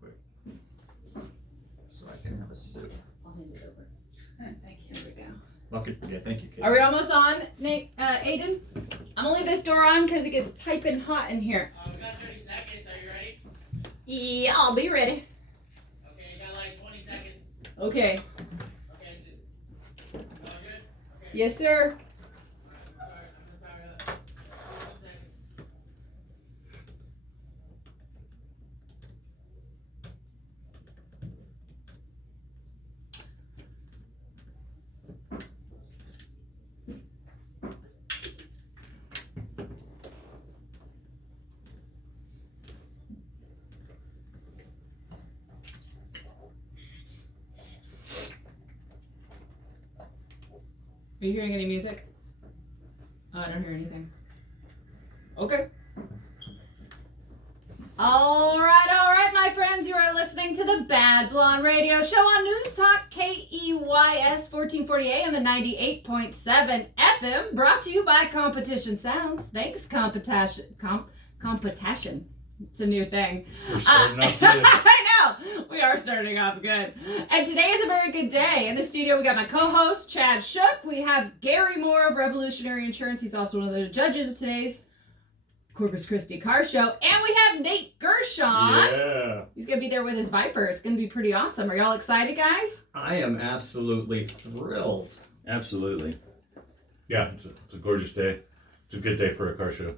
quick. So I can have a sip. I'll hand it over. Thank you. Here we go. Okay, yeah, thank you, Kate. Are we almost on, Nate? Aiden? I'm gonna leave this door on because it gets piping hot in here. We got 30 seconds. Are you ready? Yeah, I'll be ready. Okay, you got like 20 seconds. Okay. Okay, so. All good? Okay. Yes, sir. I'm gonna start up. 15 seconds. Are you hearing any music? Oh, I don't hear anything. Okay. All right, my friends. You are listening to the Bad Blonde Radio Show on News Talk KEYS 1440 AM and 98.7 FM. Brought to you by Competition Sounds. Thanks, Competition. Competition. It's a new thing. We're starting off good. I know. We are starting off good. And today is a very good day. In the studio, we got my co-host, Chad Shook. We have Gary Moore of Revolutionary Insurance. He's also one of the judges of today's Corpus Christi Car Show. And we have Nate Gershon. Yeah. He's going to be there with his Viper. It's going to be pretty awesome. Are y'all excited, guys? I am absolutely thrilled. Absolutely. Yeah, it's a gorgeous day. It's a good day for a car show.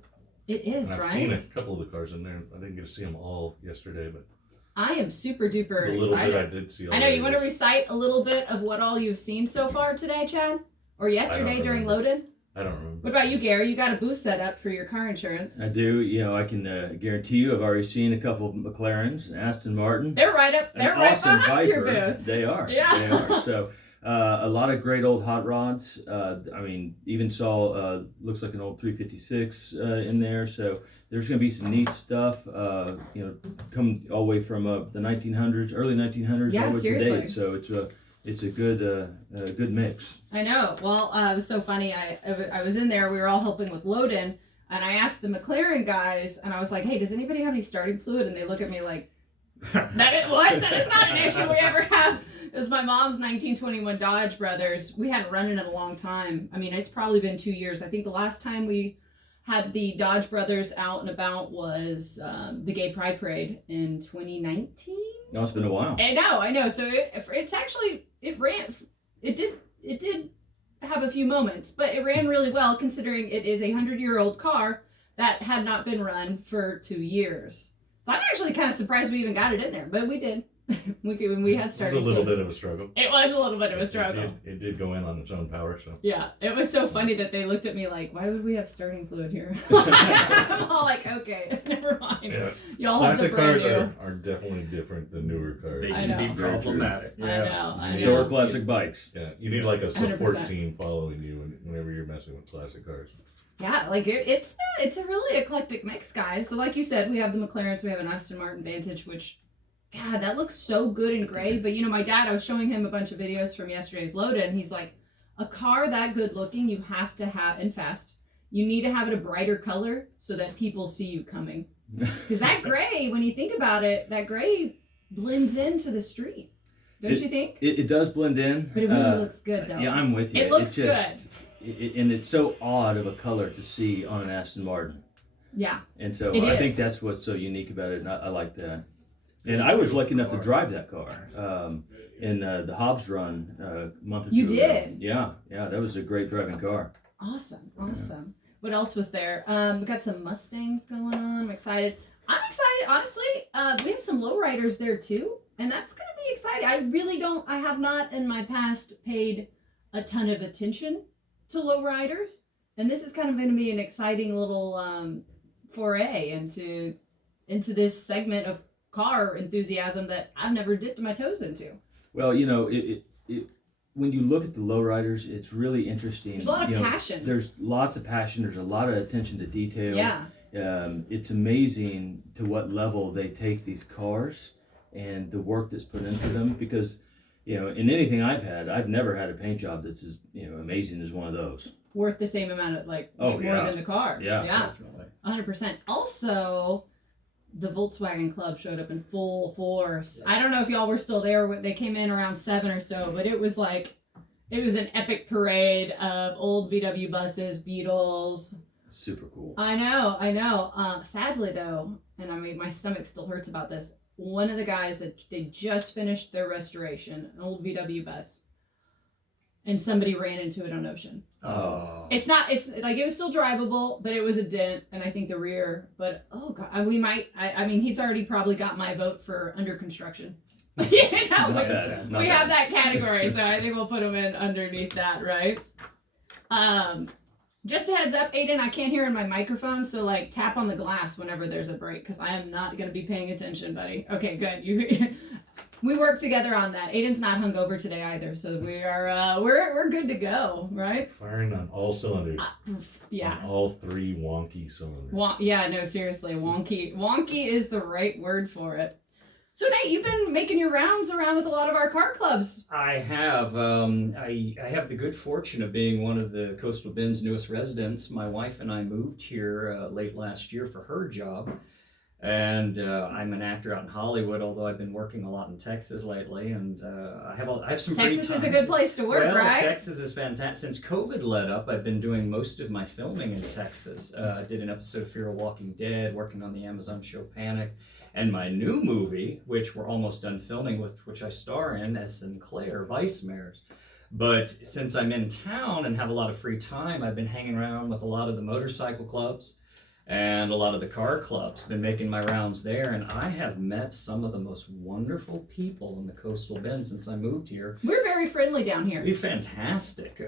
It is, And I've right? seen a couple of the cars in there. I didn't get to see them all yesterday, but I am super duper the little excited. bit I did see. I know. You want to recite a little bit of what all you've seen so far today, Chad? Or yesterday during remember. Loaded? I don't remember. What about you, Gary? You got a booth set up for your car insurance. I do. You know, I can guarantee you I've already seen a couple of McLarens, Aston Martin. They're right up. They're an right awesome behind your Viper. booth. They are. Yeah. They are. So a lot of great old hot rods. I mean, even saw looks like an old 356 in there. So there's going to be some neat stuff. You know, come all the way from the 1900s, early 1900s, Yeah, all the way seriously. to date. So it's a good mix. I know. Well, it was so funny. I was in there. We were all helping with load-in, and I asked the McLaren guys, and I was like, "Hey, does anybody have any starting fluid?" And they look at me like, "That is what? That is not an issue we ever have." It was my mom's 1921 Dodge Brothers. We hadn't run it in a long time. I mean, it's probably been 2 years. I think the last time we had the Dodge Brothers out and about was the Gay Pride Parade in 2019. No, it's been a while. I know. So it's actually it did have a few moments, but it ran really well considering it is a 100-year-old car that had not been run for 2 years. So I'm actually kind of surprised we even got it in there, but we did. we had started. It was a little bit of a struggle. It was a little bit of a struggle. It did go in on its own power, so. Yeah, it was so funny that they looked at me like, "Why would we have starting fluid here?" I'm all like, "Okay, never mind. Yeah. Y'all have the Classic brand cars new." are definitely different than newer cars. They I can be know. problematic. I know. I So are know. classic bikes. Yeah, you need like a support 100%. team following you whenever you're messing with classic cars. Yeah, like it's a really eclectic mix, guys. So like you said, we have the McLarens, we have an Aston Martin Vantage, which, God, that looks so good in gray. But you know, my dad, I was showing him a bunch of videos from yesterday's load-in, and he's like, a car that good looking, you have to have, and fast, you need to have it a brighter color so that people see you coming. Because that gray, when you think about it, that gray blends into the street. Don't you think? It does blend in. But it really looks good, though. Yeah, I'm with you. It looks good. And it's so odd of a color to see on an Aston Martin. Yeah. And so It I is. think that's what's so unique about it, and I like that. And I was lucky enough to drive that car in the Hobbs run a month or two You ago. did? Yeah, that was a great driving car. Awesome. What else was there? We got some Mustangs going on. I'm excited, honestly. We have some lowriders there too, and that's gonna be exciting. I have not in my past paid a ton of attention to lowriders, and this is kind of gonna be an exciting little foray into this segment of car enthusiasm that I've never dipped my toes into. Well, you know, when you look at the lowriders, it's really interesting. There's a lot of You know, passion. There's lots of passion. There's a lot of attention to detail. Yeah. It's amazing to what level they take these cars and the work that's put into them, because, you know, in anything I've never had a paint job that's as, you know, amazing as one of those. Worth the same amount of more yeah. than the car. Yeah. Definitely. 100%. Also, the Volkswagen Club showed up in full force. I don't know if y'all were still there. They came in around 7 or so, but it was an epic parade of old VW buses, Beetles. Super cool. I know. Sadly though, and I mean my stomach still hurts about this. One of the guys that they just finished their restoration, an old VW bus, and somebody ran into it on Ocean. Oh. It's like it was still drivable, but it was a dent, and I think the rear. But oh god, I mean, he's already probably got my vote for under construction. You know, Not we bad, not we bad. have that category, so I think we'll put him in underneath that, right? Just a heads up, Aiden, I can't hear in my microphone, so like tap on the glass whenever there's a break, because I am not going to be paying attention, buddy. Okay, good. We work together on that. Aiden's not hungover today either, so we are we're good to go, right? Firing on all cylinders. Yeah. On all 3 wonky cylinders. Yeah, no, seriously, wonky. Wonky is the right word for it. So Nate, you've been making your rounds around with a lot of our car clubs. I have. I have the good fortune of being one of the Coastal Bend's newest residents. My wife and I moved here late last year for her job. And I'm an actor out in Hollywood, although I've been working a lot in Texas lately. And I have some free Texas is time. a good place to work, well, right? Texas is fantastic. Since COVID let up, I've been doing most of my filming in Texas. I did an episode of Fear of Walking Dead, working on the Amazon show Panic. And my new movie, which we're almost done filming, which I star in as Sinclair, Vice Mayors. But since I'm in town and have a lot of free time, I've been hanging around with a lot of the motorcycle clubs and a lot of the car clubs. Been making my rounds there, and I have met some of the most wonderful people in the Coastal Bend since I moved here. We're very friendly down here. Be fantastic.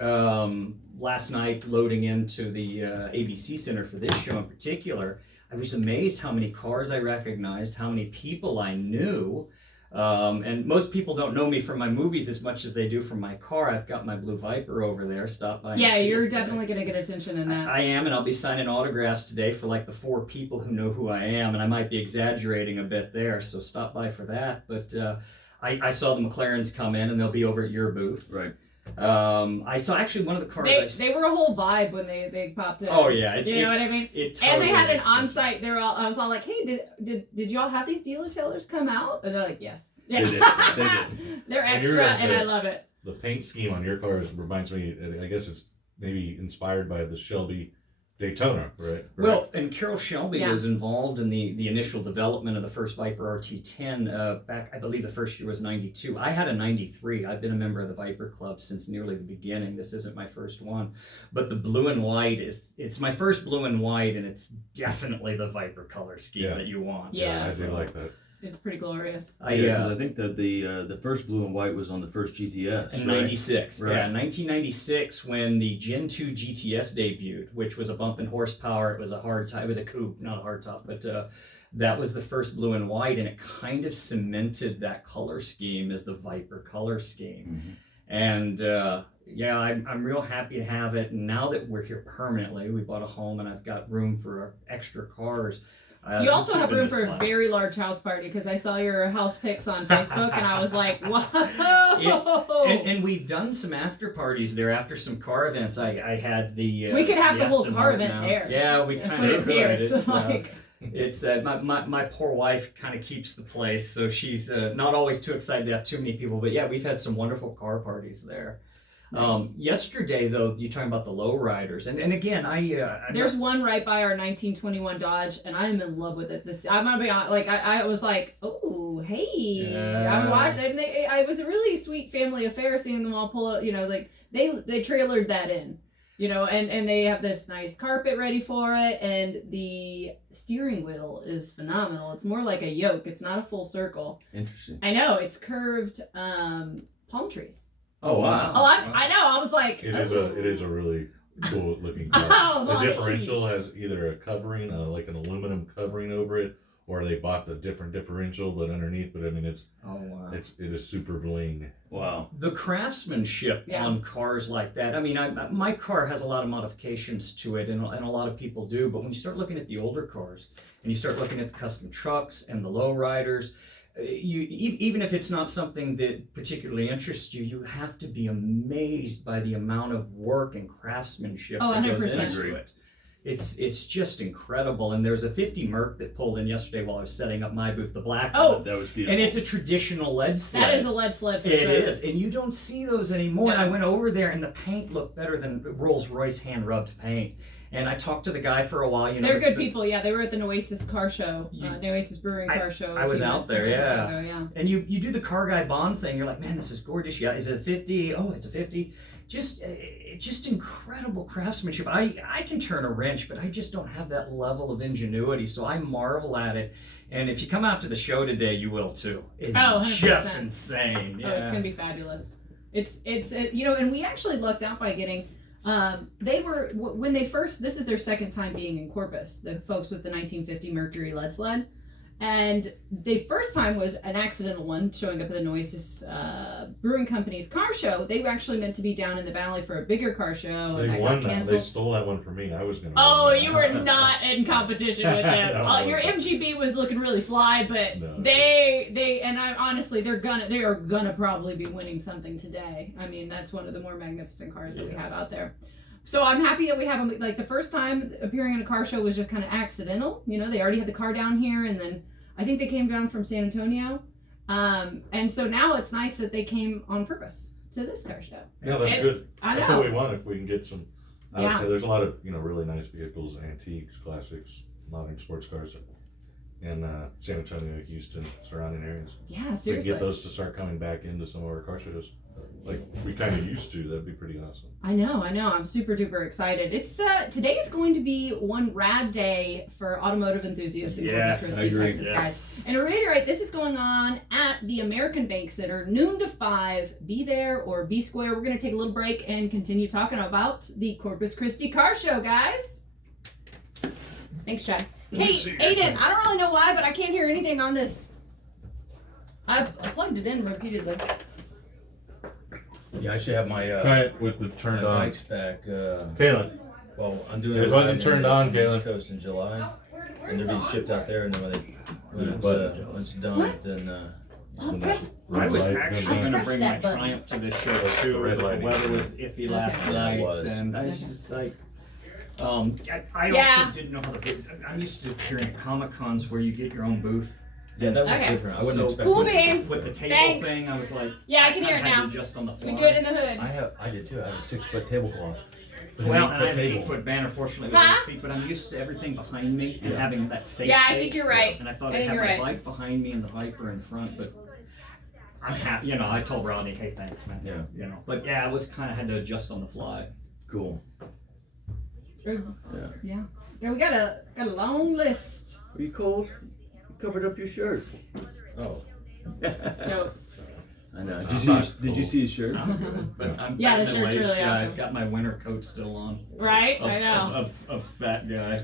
Last night, loading into the ABC Center for this show in particular, I was amazed how many cars I recognized, how many people I knew. And most people don't know me from my movies as much as they do from my car. I've got my blue Viper over there. Stop by. Yeah, and see you're it today. definitely going to get attention in that. I am, and I'll be signing autographs today for like the 4 people who know who I am, and I might be exaggerating a bit there, so stop by for that. But I saw the McLarens come in, and they'll be over at your booth. Right. I saw actually one of the cars. They were a whole vibe when they popped in. Oh yeah, you know what I mean? It And they totally had an is different. on-site. I was all like, "Hey, did y'all have these dealer tailors come out?" And they're like, "Yes." They did. They're And extra, you're and the- I love it. The paint scheme on your cars reminds me, I guess it's maybe inspired by the Shelby Daytona, right? Well, and Carol Shelby Yeah. was involved in the initial development of the first Viper RT10 back, I believe the first year was 92. I had a 93. I've been a member of the Viper Club since nearly the beginning. This isn't my first one. But the blue and white it's my first blue and white, and it's definitely the Viper color scheme Yeah. that you want. Yeah. I do like that. It's pretty glorious. I, 'Cause I think that the first blue and white was on the first GTS. In right? 96, Right. yeah, 1996 when the Gen 2 GTS debuted, which was a bump in horsepower. It was a it was a coupe, not a hardtop, but that was the first blue and white, and it kind of cemented that color scheme as the Viper color scheme. Mhm. And yeah, I'm real happy to have it. And now that we're here permanently, we bought a home, and I've got room for extra cars. You also have room for a fun. very large house party, because I saw your house pics on Facebook and I was like, "Whoa!" And we've done some after parties there after some car events. I had the we could have the whole Aston car Martin event out. there. Yeah, we Let's kind put of it could. here. So It's, like, it's my poor wife kind of keeps the place, so she's not always too excited to have too many people. But yeah, we've had some wonderful car parties there. nice. Yesterday, though, you're talking about the lowriders, and again, There's one right by our 1921 Dodge, and I am in love with it. I'm gonna be honest, like I was like, "Oh, hey!" Yeah. I watched, and it was a really sweet family affair seeing them all pull up. You know, like they trailered that in, you know, and they have this nice carpet ready for it, and the steering wheel is phenomenal. It's more like a yoke. It's not a full circle. Interesting. I know it's curved palm trees. Oh wow! Oh, I know. I was like, It is a really cool looking I car. was The like, differential has either a covering, like an aluminum covering over it, or they bought the different differential, but underneath. But I mean, Oh wow! it is super bling. Wow. The craftsmanship Yeah. on cars like that. I mean, my car has a lot of modifications to it, and a lot of people do. But when you start looking at the older cars, and you start looking at the custom trucks and the lowriders, even if it's not something that particularly interests you, you have to be amazed by the amount of work and craftsmanship Oh, that goes 100%. into it. It's just incredible. And there's a 50 Merc that pulled in yesterday while I was setting up my booth, the black Oh, one. That was beautiful. And it's a traditional lead sled. That is a lead sled for It sure. is, and you don't see those anymore. No. And I went over there, and the paint looked better than Rolls-Royce hand-rubbed paint. And I talked to the guy for a while. You know, They're good people. Yeah, they were at the Oasis Car Show, You- Oasis Brewing Car Show. I was out there, yeah. Ago, yeah. And you do the car guy Bonde thing. You're like, man, this is gorgeous. Yeah, is it a 50? Oh, it's a 50. Just incredible craftsmanship. I can turn a wrench, but I just don't have that level of ingenuity. So I marvel at it. And if you come out to the show today, you will too. It's 100%. just insane. Yeah. Oh, it's gonna be fabulous. It's you know, and we actually lucked out by getting. They were when they first. This is their second time being in Corpus. The folks with the 1950 Mercury lead sled, and the first time was an accidental one showing up at the Oasis Brewing Company's car show. They were actually meant to be down in the valley for a bigger car show, and They that won got that. They canceled. stole that one from me. I was gonna. Oh, win that. you were not in competition with them. No, Your I wasn't. MGB was looking really fly, but No. they and I honestly they are gonna probably be winning something today. I mean, that's one of the more magnificent cars that we have Yes. out there. So I'm happy that we have them. Like the first time appearing in a car show was just kind of accidental. You know, they already had the car down here, and then I think they came down from San Antonio, and so now it's nice that they came on purpose to this car show. Yeah, that's It's- good. I That's know. what we want if we can get some. I would Yeah. say there's a lot of really nice vehicles, antiques, classics, modern sports cars in San Antonio, Houston, surrounding areas. Yeah, If we can seriously. get those to start coming back into some of our car shows, like we kind of used to, that'd be pretty awesome. I know. I'm super duper excited. It's today is going to be one rad day for automotive enthusiasts in Corpus Christi, I agree. Texas, guys. And to reiterate, this is going on at the American Bank Center, noon to 5. Be there or be square. We're going to take a little break and continue talking about the Corpus Christi Car Show, guys. Thanks, Chad. Hey, Aiden, I don't really know why, but I can't hear anything on this. I plugged it in repeatedly. Yeah, I should have my Try it with the turned on. mics back. Kayla, Well, I'm doing It a wasn't ride turned in on, the Galen. East Coast in July, and they're being shipped out there. And then when it's done, What? then Oh, When press. that red I was light actually comes going on. to pressed bring my that button. Triumph to this show The too, red but the lighting. weather was iffy last Okay. night, It was. and I was Okay. just like, I Yeah. also didn't know how to. I'm used to appearing at Comic Cons where you get your own booth. yeah, that was Okay. different. I wasn't So- expecting. Cool beans. With the table Thanks. thing, I was like, Yeah, I can hear it had to now. adjust on the fly. We good in the hood. I did too. I have a 6-foot tablecloth. With an Well, and I 8-foot have an table. 8-foot banner, fortunately, with Huh? 8 feet, but I'm used to everything behind me and having that safe Yeah, I space. think you're right. And I thought I I'd think have you're my right. bike behind me and the Viper in front, but I'm happy. You know, I told Rodney, hey, thanks, man. Yeah. You know, but yeah, it was kind of had to adjust on the fly. Cool. Yeah. Yeah, we got a long list. Are you cold? You covered up your shirt. Oh. Dope. I know. I'm Did you not did you cold. see his shirt? I'm good, but I'm Yeah, the fat shirt's middle-aged really guy. awesome. I've got my winter coat still on. Right? Of, I know. Of fat guy.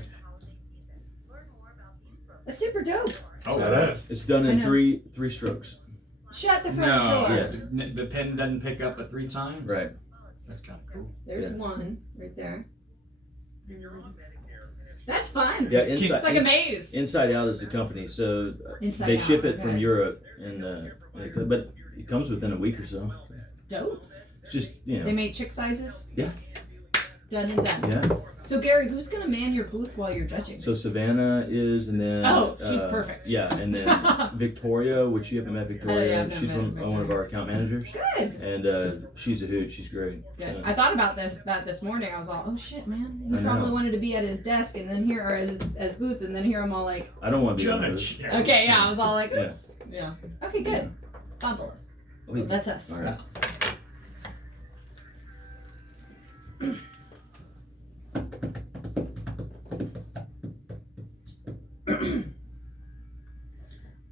That's super dope. Oh, That is. It's done I in know. three strokes. Shut the front No, door. Yeah. the pen doesn't pick up at 3 times. Right. That's kind of cool. There's Yeah. one right there. That's fun. Yeah, It's inside like a maze. Inside Out is the company, so Inside they Out, ship it okay. from Europe, and but it comes within a week or so. Dope. It's just They make chick sizes? Yeah. Done and done. Yeah. So Gary, who's gonna man your booth while you're judging? So Savannah is, and then Oh, she's perfect. Yeah, and then Victoria, which you haven't met Victoria. I've never She's met one of our account managers, Good. and she's a hoot. She's great. Good. So- I thought about this morning. I was all, oh shit, man. He I know. probably wanted to be at his desk and then here, or at his booth, and then here I'm all like, I don't want to be one of those. Judge. Yeah. okay, yeah. I was all like, Yeah. oops. Yeah. Okay, good. Fabulous. We- That's us.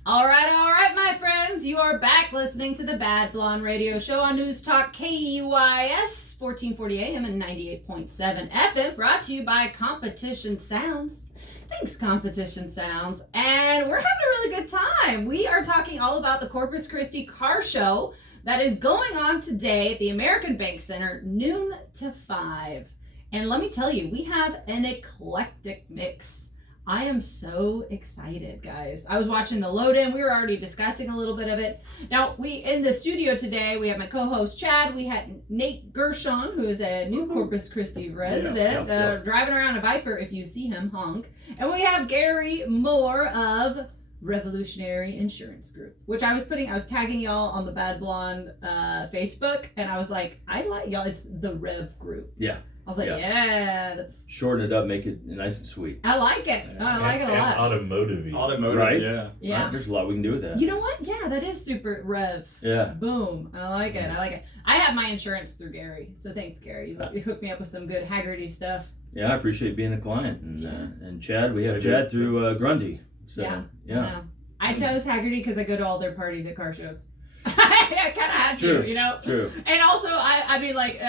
All right. All right, my friends. You are back listening to the Bad Blonde Radio Show on News Talk KUIS 1440 AM and 98.7 FM, brought to you by Competition Sounds. Thanks, Competition Sounds. And we're having a really good time. We are talking all about the Corpus Christi Car Show that is going on today at the American Bank Center, noon to 5. And let me tell you, we have an eclectic mix. I am so excited, guys. I was watching the load-in. We were already discussing a little bit of it. Now, in the studio today, we have my co-host Chad. We had Nate Gershon, who is a new Corpus Christi resident, driving around a Viper. If you see him, honk. And we have Gary Moore of Revolutionary Insurance Group, which I was tagging y'all on the Bad Blonde Facebook, and I was like, I like y'all. It's the Rev Group. Yeah. I was like, yeah, that's. Shorten it up, make it nice and sweet. I like it. I like it a lot. Automotive. Automotive, Right? yeah. Yeah. Right, there's a lot we can do with that. You know what? Yeah, that is super Rev. Yeah. Boom. I like it. I have my insurance through Gary, so thanks, Gary. You hooked me up with some good Haggerty stuff. Yeah, I appreciate being a client. And, Yeah. And Chad, we have I Chad do. through Grundy. So, Yeah. yeah. I chose Haggerty because I go to all their parties at car shows. I kind of had True. to, you know. True. And also, I mean, like,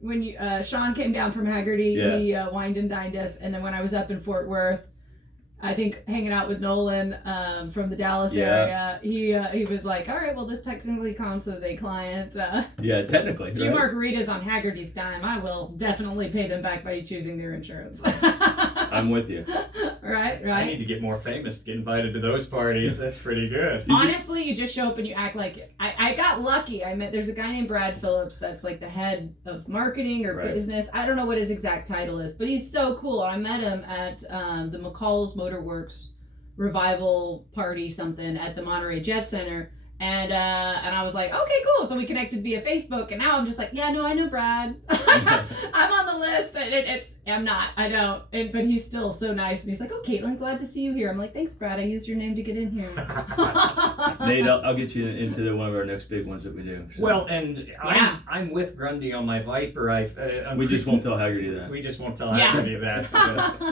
when Sean came down from Haggerty, he wined and dined us, and then when I was up in Fort Worth, I think hanging out with Nolan from the Dallas area, he was like, all right, well, this technically counts as a client. Yeah, technically. A few right? margaritas on Haggerty's time, I will definitely pay them back by you choosing their insurance. I'm with you. Right. I need to get more famous to get invited to those parties. That's pretty good. Honestly, you just show up and you act like it. I got lucky. There's a guy named Brad Phillips that's like the head of marketing or business. I don't know what his exact title is, but he's so cool. I met him at the McCall's Motorworks revival party something at the Monterey Jet Center. And I was like, okay, cool. So we connected via Facebook, and now I'm just like, yeah, no, I know Brad. I'm on the list, and I'm not. I don't. But he's still so nice, and he's like, oh, Caitlin, glad to see you here. I'm like, thanks, Brad. I used your name to get in here. Nate, I'll get you into one of our next big ones that we do. So. Well, and I'm with Grundy on my Viper. We just won't tell Haggerty that. We just won't tell Haggerty that.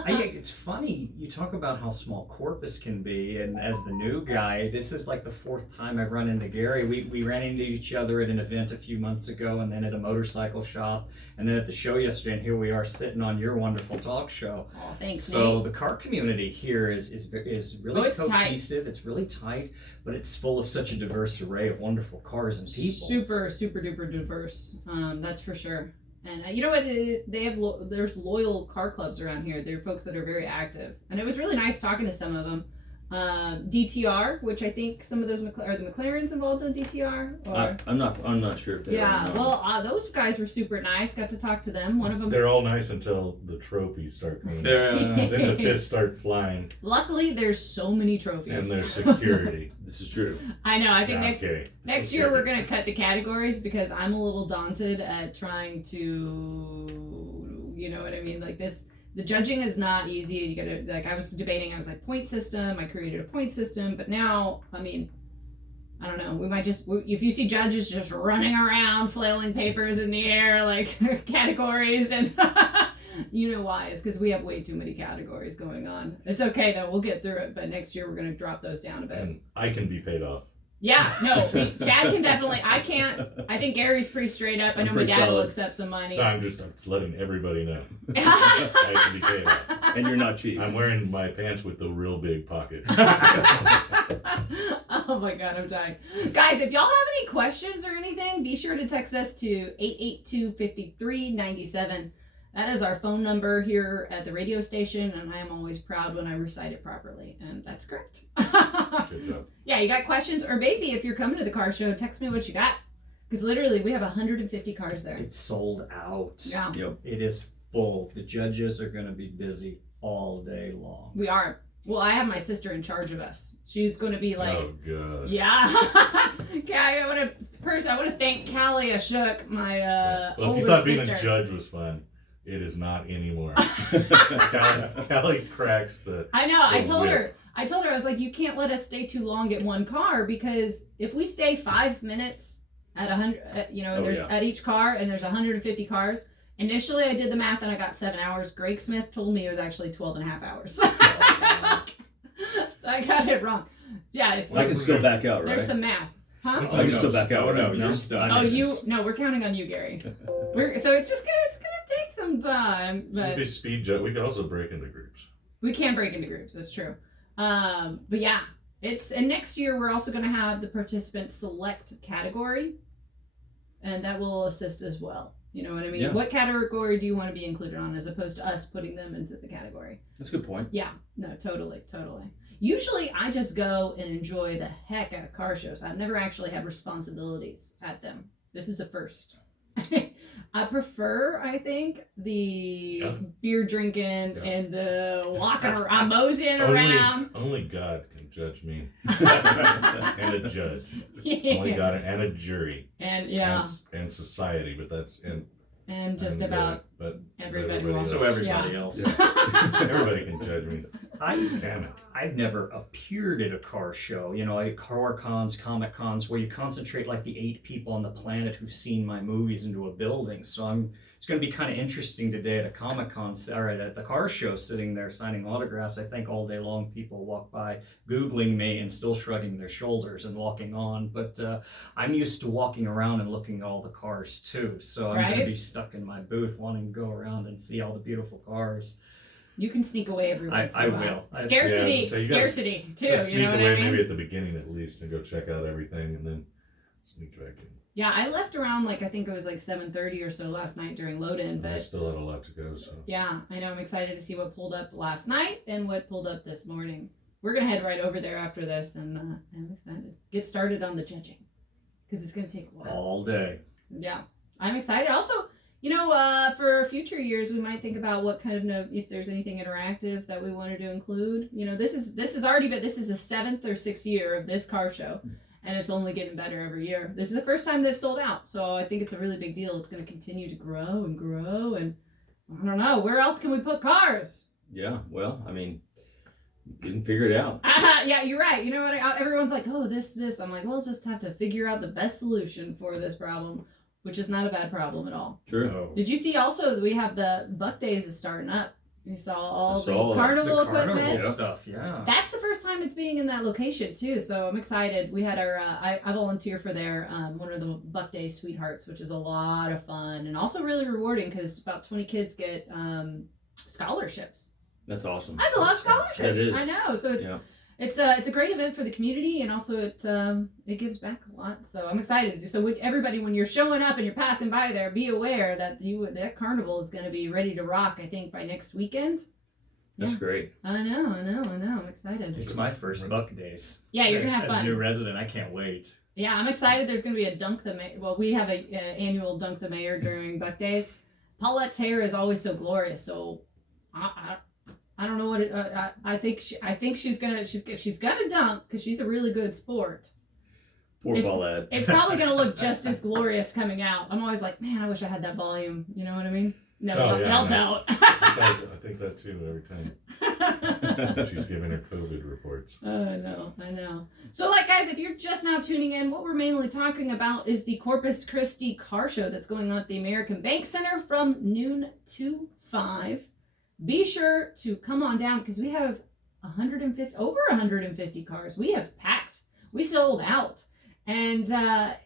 It's funny. You talk about how small Corpus can be, and as the new guy, this is like the fourth time I've run into Gary. We ran into each other at an event a few months ago, and then at a motorcycle shop, and then at the show yesterday, and here we are sitting on your wonderful talk show. Oh, thanks, So Nate. the car community here is really it's cohesive. It's really tight, but it's full of such a diverse array of wonderful cars and people. Super, super duper diverse. That's for sure. And you know what? They have there's loyal car clubs around here. There are folks that are very active, and it was really nice talking to some of them. DTR, which I think some of those are the McLarens involved in DTR. Or I'm not sure if they are. Well, those guys were super nice. Got to talk to them. One of them. They're all nice until the trophies start coming. Yeah. Then the fists start flying. Luckily, there's so many trophies. And there's security. This is true. I know. I think next year we're gonna cut the categories because I'm a little daunted at trying to, you know what I mean, like this. The judging is not easy. You gotta, like, I was debating, I was like, point system. I created a point system, but now, I mean, I don't know. We might if you see judges just running around, flailing papers in the air, like categories, and you know why? It's because we have way too many categories going on. It's okay though. We'll get through it. But next year we're gonna drop those down a bit. And I can be paid off. Yeah, no, Chad can definitely. I can't. I think Gary's pretty straight up. I know my dad will accept some money. I'm just letting everybody know. I can be paid off. And you're not cheap. I'm wearing my pants with the real big pockets. Oh my god, I'm dying. Guys, if y'all have any questions or anything, be sure to text us to 882-5397. That is our phone number here at the radio station, and I am always proud when I recite it properly, and that's correct. Good job. Yeah, you got questions, or maybe if you're coming to the car show, text me what you got, because literally we have 150 cars there. It's sold out. Yeah. Yep. It is full. The judges are going to be busy all day long. We are. Well, I have my sister in charge of us. She's going to be like, Oh god. yeah. Okay, I want to thank Callie Ashok, my Well, if older you thought sister. being a judge was fun, it is not anymore. Callie cracks the. I know. I the told whip. her. I was like, you can't let us stay too long at one car, because if we stay 5 minutes at 100, at each car, and there's 150 cars. Initially, I did the math and I got 7 hours. Greg Smith told me it was actually 12 and a half hours. So I got it wrong. Yeah, it's I can still back out, right? there's some math. Huh? I can still back out. Oh, no, right? you're stuck. Oh, we're counting on you, Gary. So it's gonna take some time, but Maybe speed judge. We could also break into groups. we can break into groups. That's true. But yeah, and next year we're also gonna have the participant select category, and that will assist as well. You know what I mean? Yeah. What category do you want to be included on as opposed to us putting them into the category? That's a good point. Yeah, no, totally. Usually I just go and enjoy the heck out of car shows. I've never actually had responsibilities at them. This is a first. I prefer, I think, the beer drinking and the walking around, I'm moseying around. Only God can judge me. And a judge. Only God and a jury. And and society, but that's and just about everybody else. So everybody else. Everybody can judge me. Damn it. I've never appeared at a car show, like car cons, comic cons, where you concentrate like the 8 people on the planet who've seen my movies into a building. So it's going to be kind of interesting today at a comic con, or at the car show, sitting there signing autographs. I think all day long people walk by Googling me and still shrugging their shoulders and walking on. But I'm used to walking around and looking at all the cars too. So I'm going to be stuck in my booth wanting to go around and see all the beautiful cars. You can sneak away every once in a while. I will. Scarcity so you scarcity too. Just You know what sneak I away mean? maybe at the beginning at least and go check out everything and then sneak back in. Yeah, I left around I think it was 7:30 or so last night during load-in, And I but still had a lot to go, so. yeah, I know I'm excited to see what pulled up last night and what pulled up this morning. We're gonna head right over there after this, and I'm excited. Get started on the judging because it's gonna take a while. All day. Yeah, I'm excited. Also, for future years, we might think about what kind of if there's anything interactive that we wanted to include. This is the 7th or 6th year of this car show, and it's only getting better every year. This is the first time they've sold out, so I think it's a really big deal. It's going to continue to grow and grow, and I don't know where else can we put cars. Yeah, well, I mean, you can figure it out. Yeah, you're right. You know what? Everyone's like, oh, this. I'm like, we'll just have to figure out the best solution for this problem. Which is not a bad problem at all. Sure. Oh. Did you see also that we have the Buck Days is starting up? You saw all the all carnival The equipment. carnival stuff, yeah. That's the first time it's being in that location too, so I'm excited. We had our I volunteer for their one of the Buck Days Sweethearts, which is a lot of fun and also really rewarding because about 20 kids get scholarships. That's awesome. That's a lot of scholarships. It is. I know. So it's a great event for the community, and also it gives back a lot. So I'm excited. So everybody, when you're showing up and you're passing by there, be aware that that carnival is going to be ready to rock. I think by next weekend. That's great. I know. I'm excited. It's my first Buck Days. Yeah, you're gonna have As fun. a new resident, I can't wait. Yeah, I'm excited. There's going to be a Dunk the Mayor. Well, we have a annual Dunk the Mayor during Buck Days. Paulette's hair is always so glorious. So I don't know what it. I think she's gonna dunk because she's a really good sport. Poor Paulette. It's probably gonna look just as glorious coming out. I'm always like, man, I wish I had that volume. You know what I mean? No, y'all don't. I think that too every time. She's giving her COVID reports. I know. So, guys, if you're just now tuning in, what we're mainly talking about is the Corpus Christi Car Show that's going on at the American Bank Center from noon to 5. Be sure to come on down because we have over 150 cars. We have packed. We sold out. And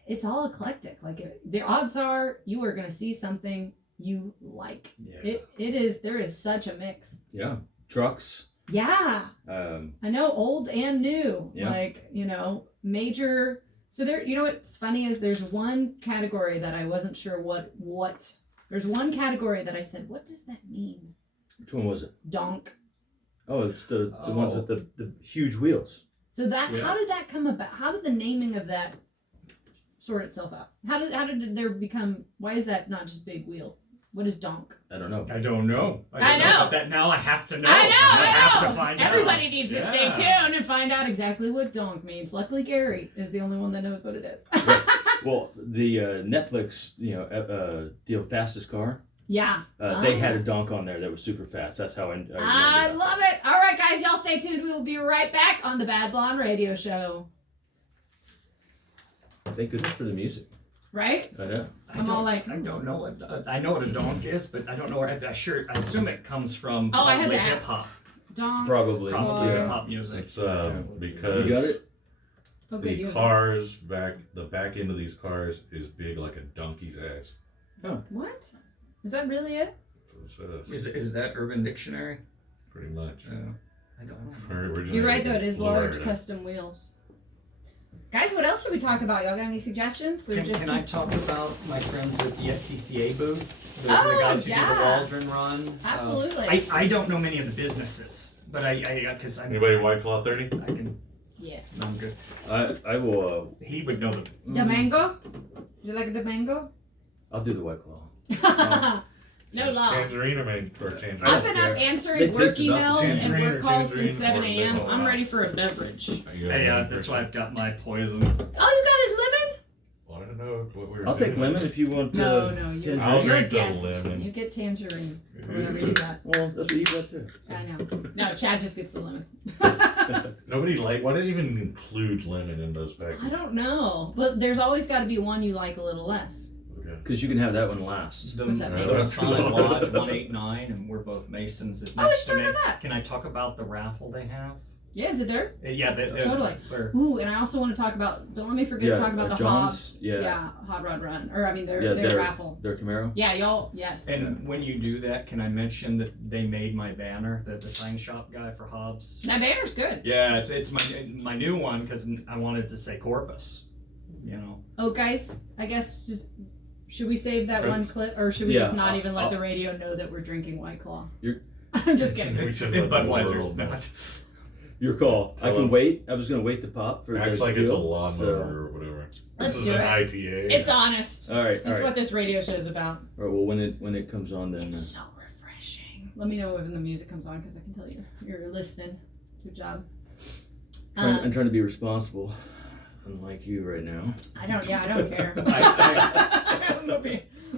it's all eclectic. The odds are you are going to see something you like. Yeah. There is such a mix. Yeah. Trucks. Yeah. I know, old and new. Yeah. Major. So there, what's funny is there's one category that I wasn't sure what. There's one category that I said, what does that mean? Which one was it? Donk. Oh, it's the ones with the huge wheels. So how did that come about? How did the naming of that sort itself out? How did there become? Why is that not just big wheel? What is donk? I don't know. I don't know. I know. About that now. I have to know. I have know. to find out. Everybody needs to stay tuned and find out exactly what donk means. Luckily, Gary is the only one that knows what it is. Well, the Netflix, deal, fastest car. Yeah. They had a donk on there that was super fast. That's how I I love it. All right, guys, y'all stay tuned. We will be right back on the Bad Blonde Radio Show. Thank goodness for the music. Right? I know. I'm all like, I don't know what I know what a donk is, but I don't know where. I assume it comes from I had to ask. hip hop. donk. Probably. Probably Yeah. hip hop music. It's because You got it? Okay, the cars the back end of these cars is big like a donkey's ass. What? Is that really it? That's what it says. Is that Urban Dictionary? Pretty much. I don't know. Originally You're right, though. It is large Florida. custom wheels. Guys, what else else should we talk about? Y'all got any suggestions? Or Can I talk about my friends at the SCCA booth? The Oh, guys who do yeah. the Waldron run? Absolutely. I don't know many of the businesses, but because I'm. Anybody White Claw 30? I can. Yeah. No, I'm good. I will. He would know them. The mango? Would you like the mango? I'll do the White Claw. No law. Tangerine or tangerine? I I've don't been up care. answering They work taste the best. emails and Tangerine work or calls since tangerine 7 or a.m. lemon. I'm ready for a beverage. That's why I've got my poison. Oh, you got his lemon? Well, I don't know what we were I'll take lemon if you want. No, tangerine. I'll you're a drink the guest. lemon. You get tangerine. Or whatever you got. Well, that's what you got too. I know. No, Chad just gets the lemon. Nobody why do they even include lemon in those I packages? don't know. But there's always got to be one you like a little less. Okay. Because you can have that one last. The What's that mean? Masonic That's Lodge cool. 189, and we're both Masons, is Oh, next it's to me. part of that. Can I talk about the raffle they have? Yeah, is it there? Yeah, Totally. Ooh, and I also want to talk about, don't let me forget to talk about the John's, Hobbs. yeah. Hot Rod Run. Or, I mean, their their raffle. Their Camaro. Yeah, y'all, yes. And when you do that, can I mention that they made my banner, the sign shop guy for Hobbs? That banner's good. Yeah, it's my new one because I wanted to say Corpus. You know. Oh, guys, I guess just, should we save that Right. one clip, or should we Yeah, just not even let I'll- the radio know that we're drinking White Claw? You're- I'm just kidding. We should And let the Budweiser's world know. not. Your call. I Tell can them. wait. I was gonna wait to pop for Acts the like it's a deal, lawnmower so- or whatever. Let's This is do an it. IPA. It's honest. All right. All That's right. what this radio show is about. All right. Well, when it comes on, then. It's so refreshing. Let me know when the music comes on, because I can tell you're listening. Good job. I'm trying to be responsible, unlike you right now. I don't care.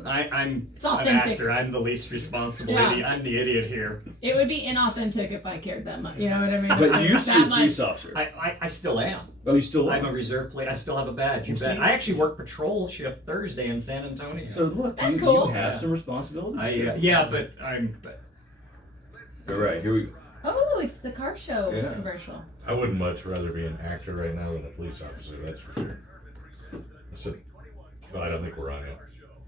I'm It's an authentic. actor. I'm the least responsible Yeah. idiot. I'm the idiot here. It would be inauthentic if I cared that much. You know what I mean? But If you I used to that be a much- police officer. I still am. Oh, you still are. I'm a reserve plate. I still have a badge. You Well, bet. see- I actually work patrol shift Thursday in San Antonio. So look, That's you, cool. you have Yeah. some responsibilities. Yeah, but I'm. All right, here we go. Oh, it's the car show Yeah. commercial. I would much rather be an actor right now than a police officer, that's for sure. But I don't think we're on it.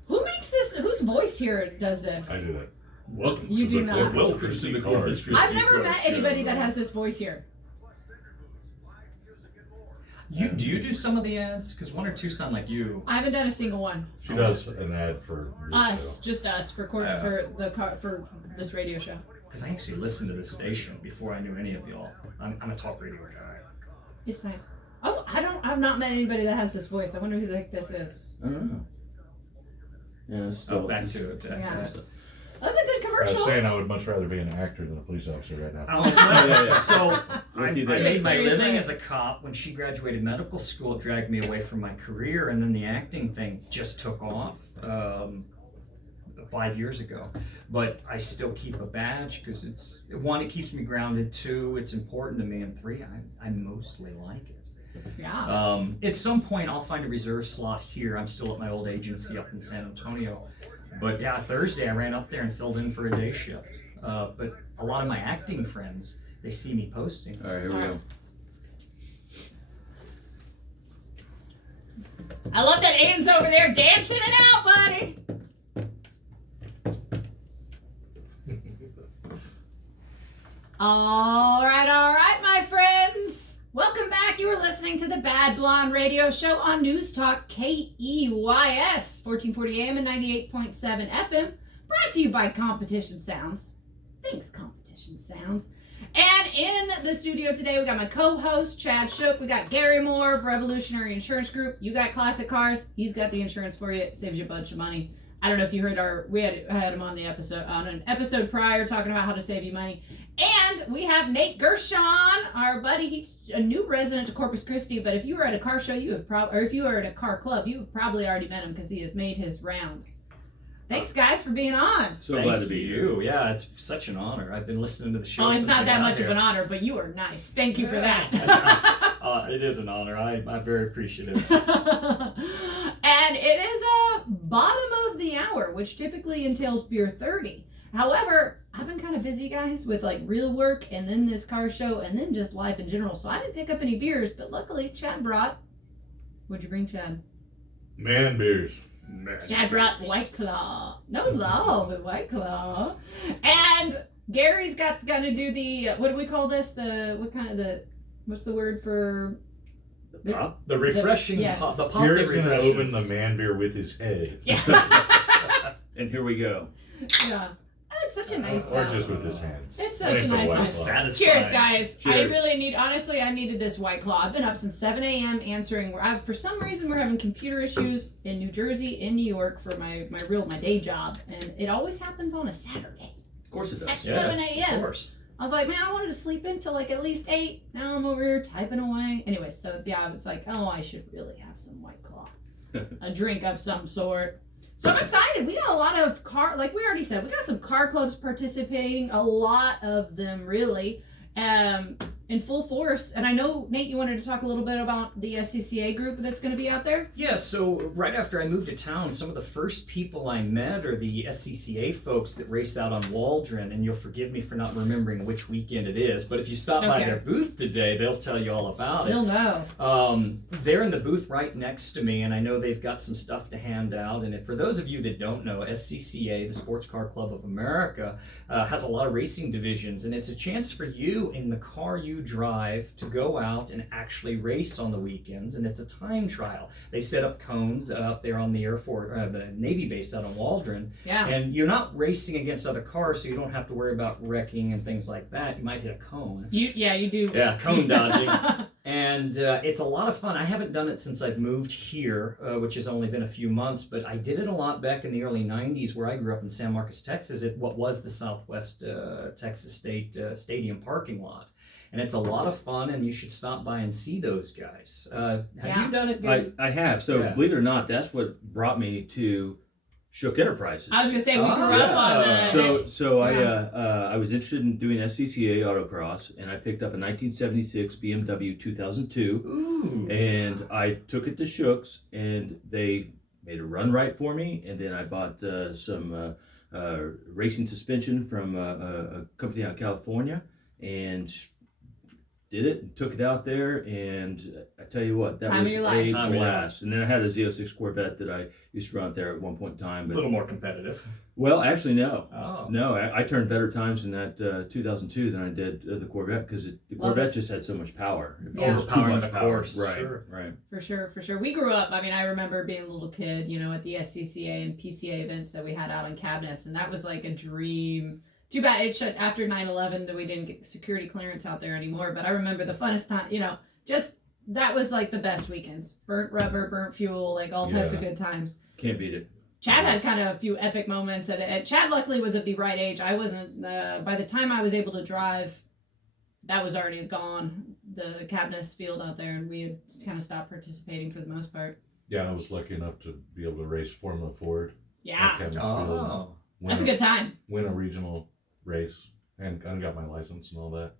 Who makes this? Whose voice here does this? I do that. Welcome You to do the not. Corpus Welcome Christi to the Car Corpus Show. Christi I've never Car met Show. anybody that has this voice here. Do you do some of the ads? Because one or two sound like you. I haven't done a single one. She does an ad for this Us, show. just us for for this radio show. Because I actually listened to this station before I knew any of y'all. I'm a talk radio guy. It's nice. Oh, I've not met anybody that has this voice. I wonder who the heck this is. I don't know. Yeah, it's still, Back to it. Yeah. That was a good I commercial. was saying I would much rather be an actor than a police officer right now. yeah. So I With you there. made my Seriously. living as a cop. When she graduated medical school, it dragged me away from my career, and then the acting thing just took off 5 years ago. But I still keep a badge because it's one, it keeps me grounded. Two, it's important to me, and three, I mostly like it. Yeah. At some point, I'll find a reserve slot here. I'm still at my old agency up in San Antonio. But yeah, Thursday I ran up there and filled in for a day shift. But a lot of my acting friends, they see me posting. All right, here we go. I love that Aiden's over there dancing it out, buddy. All right, my friends. Welcome back. You are listening to the Bad Blonde Radio Show on News Talk KEYS 1440 AM and 98.7 FM. Brought to you by Competition Sounds. Thanks, Competition Sounds. And in the studio today, we got my co-host, Chad Shook. We got Gary Moore of Revolutionary Insurance Group. You got classic cars. He's got the insurance for you. It saves you a bunch of money. I don't know if you heard we had him on an episode prior talking about how to save you money. And we have Nate Gershon, our buddy. He's a new resident to Corpus Christi, but if you were at a car show, or if you were at a car club, you have probably already met him because he has made his rounds. Thanks, guys, for being on. So Thank glad to be here. you. Yeah, it's such an honor. I've been listening to the show. Oh, it's since not I that got much here. of an honor, but you are nice. Thank you for that. It is an honor. I'm very appreciative. And it is a bottom of the hour, which typically entails beer 30. However, I've been kind of busy, guys, with like real work and then this car show and then just life in general. So I didn't pick up any beers, but luckily Chad brought. What'd you bring, Chad? Man beers. Chad brought White Claw. No law, but White Claw. And Gary's gonna do the, what do we call this? What's the word for The pop? The refreshing yes. pop. The pop Jared's that gonna refreshes. open the man beer with his head. Yeah. And here we go. Yeah. It's such a nice Or sound. just with his hands. It's And such a it's nice White sound. Claw. Satisfying. Cheers, guys. I Cheers. really honestly, I needed this White Claw. I've been up since 7 a.m. answering. For some reason, we're having computer issues in New Jersey, in New York for my day job. And it always happens on a Saturday Of course it at does. 7 Yes, a.m. of course. I was like, man, I wanted to sleep until like at least 8. Now I'm over here typing away. Anyway, so yeah, I was like, oh, I should really have some White Claw. A drink of some sort. So I'm excited. We got a lot of like we already said, we got some car clubs participating, a lot of them really, in full force. And I know, Nate, you wanted to talk a little bit about the SCCA group that's going to be out there? Yeah, so right after I moved to town, some of the first people I met are the SCCA folks that race out on Waldron, and you'll forgive me for not remembering which weekend it is, but if you stop by Okay. their booth today, they'll tell you all about it. They'll know. They're in the booth right next to me, and I know they've got some stuff to hand out. And for those of you that don't know, SCCA, the Sports Car Club of America, has a lot of racing divisions, and it's a chance for you in the car you drive to go out and actually race on the weekends, and it's a time trial. They set up cones out there on the the Navy base out on Waldron, Yeah. and you're not racing against other cars, so you don't have to worry about wrecking and things like that. You might hit a cone. You do. Yeah, cone dodging. And it's a lot of fun. I haven't done it since I've moved here, which has only been a few months, but I did it a lot back in the early 90s where I grew up in San Marcos, Texas, at what was the Southwest Texas State Stadium parking lot. And it's a lot of fun, and you should stop by and see those guys. Have Yeah. you done it? I have. So Yeah. believe it or not, that's what brought me to Shook Enterprises. I was going to say, we grew Oh, up on yeah. the... So Yeah. I was interested in doing SCCA autocross, and I picked up a 1976 BMW 2002, Ooh. and I took it to Shook's, and they made a run right for me, and then I bought some racing suspension from a company out of California, and did it and took it out there, and I tell you what, that Time of was your a life. Time of your blast. And then I had a Z06 Corvette that I used to run out there at one point in time. A But little more competitive. well, actually, no. Oh. No, I turned better times in that 2002 than I did the Corvette, because the Corvette just had so much power. It Yeah. was too Overpowering much the power. course, Right, sure. right. For sure. We grew up, I mean, I remember being a little kid, at the SCCA and PCA events that we had out in Cabinets, and that was like a dream. Too bad it shut after 9/11 that we didn't get security clearance out there anymore, but I remember the funnest time, just that was like the best weekends. Burnt rubber, burnt fuel, like all types of Yeah. good times. Can't beat it. Chad had kind of a few epic moments. Chad luckily was of the right age. I wasn't, by the time I was able to drive, that was already gone, the Cabinets field out there, and we had kind of stopped participating for the most part. Yeah, I was lucky enough to be able to race Formula Ford. Yeah, at Cabot Field, Oh. that's a good time. win a regional race and got my license and all that.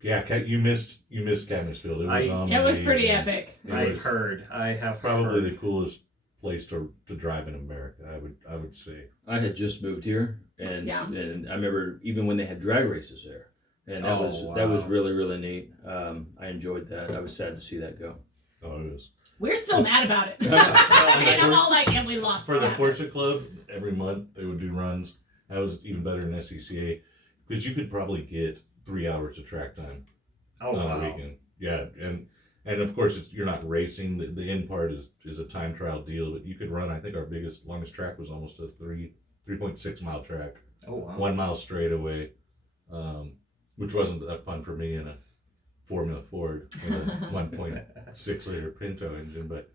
Yeah, you missed Cabot Field. It was It was pretty amazing. epic. It I've was heard. I have probably heard. the coolest place to drive in America. I would say. I had just moved here, and Yeah. and I remember even when they had drag races there, and that Oh, was wow. really, really neat. I enjoyed that. I was sad to see that go. Oh, it was. We're still mad about it. I mean, I'm all like, and we lost For the Cabinets. Porsche Club, every month they would do runs. That was even better than SCCA because you could probably get 3 hours of track time Oh, on wow. a weekend. Yeah, and of course you're not racing. The end part is a time trial deal, but you could run. I think our longest track was almost a 3.6 mile track, Oh, wow. 1 mile straightaway, which wasn't that fun for me in a Formula Ford with a 1.6 liter Pinto engine, but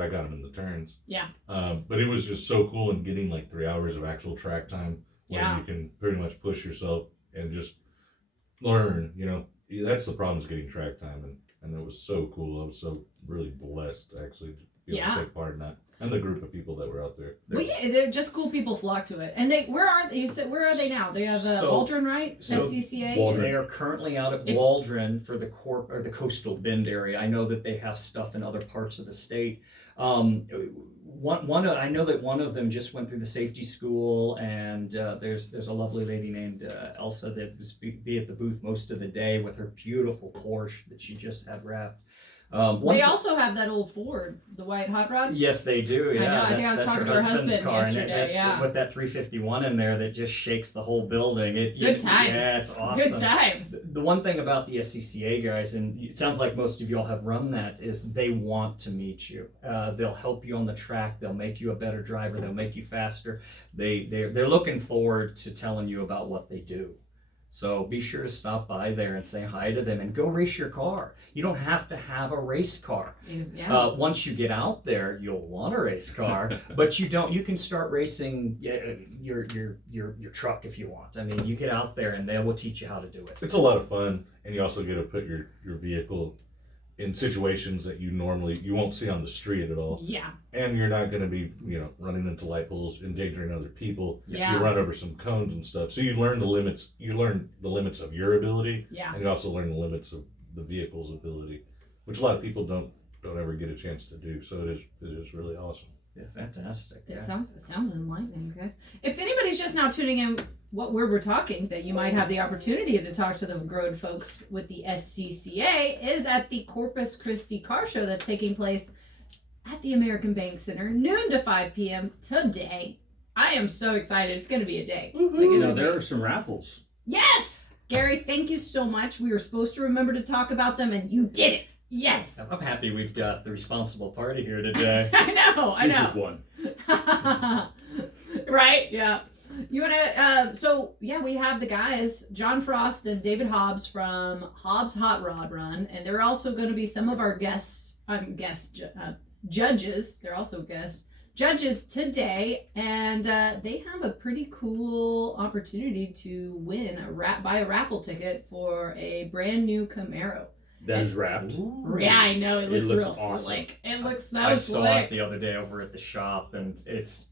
I got them in the turns. Yeah. But it was just so cool, and getting like 3 hours of actual track time where Yeah. you can pretty much push yourself and just learn. That's the problem, is getting track time, and it was so cool. I was so really blessed to actually be able Yeah. to take part in that, and the group of people that were out there. Well, yeah, they're just cool people flock to it. And where are they? You said, where are they now? They have So- Waldron, right? so SCCA? Waldron. They are currently out at If- Waldron for the the coastal Bend area. I know that they have stuff in other parts of the state. I know that one of them just went through the safety school, and there's a lovely lady named Elsa that was be at the booth most of the day with her beautiful Porsche that she just had wrapped. They also have that old Ford, the white hot rod. Yes, they do. Yeah, I know. I think I was that's talking her to her husband's husband car, and yesterday. Yeah. with that 351 in there that just shakes the whole building. Good times. Yeah, it's awesome. Good times. The one thing about the SCCA guys, and it sounds like most of y'all have run that, is they want to meet you. They'll help you on the track. They'll make you a better driver. They'll make you faster. They're looking forward to telling you about what they do. So be sure to stop by there and say hi to them and go race your car. You don't have to have a race car. Yeah. Once you get out there, you'll want a race car, but you don't. You can start racing your truck if you want. I mean, you get out there and they will teach you how to do it. It's a lot of fun, and you also get to put your vehicle in situations that you won't see on the street at all. Yeah. And you're not going to be, running into light poles, endangering other people. Yeah. You run over some cones and stuff. So you learn the limits. You learn the limits of your ability. Yeah. And you also learn the limits of the vehicle's ability, which a lot of people don't ever get a chance to do. So it is really awesome. Yeah, fantastic. It sounds enlightening, guys. If anybody's just now tuning in, what we're talking, that you might have the opportunity to talk to the grown folks with the SCCA is at the Corpus Christi Car Show that's taking place at the American Bank Center, noon to 5 p.m. today. I am so excited. It's going to be a day. There are some raffles. Yes! Gary, thank you so much. We were supposed to remember to talk about them, and you did it. Yes. I'm happy we've got the responsible party here today. I know. This is one. Right? Yeah. You wanna? We have the guys, John Frost and David Hobbs from Hobbs Hot Rod Run, and they're also going to be some of our judges. They're also guest judges today, and they have a pretty cool opportunity to win buy a raffle ticket for a brand new Camaro. That is wrapped. Yeah, I know. It looks real awesome. slick. It looks so I slick. saw it the other day over at the shop, and it's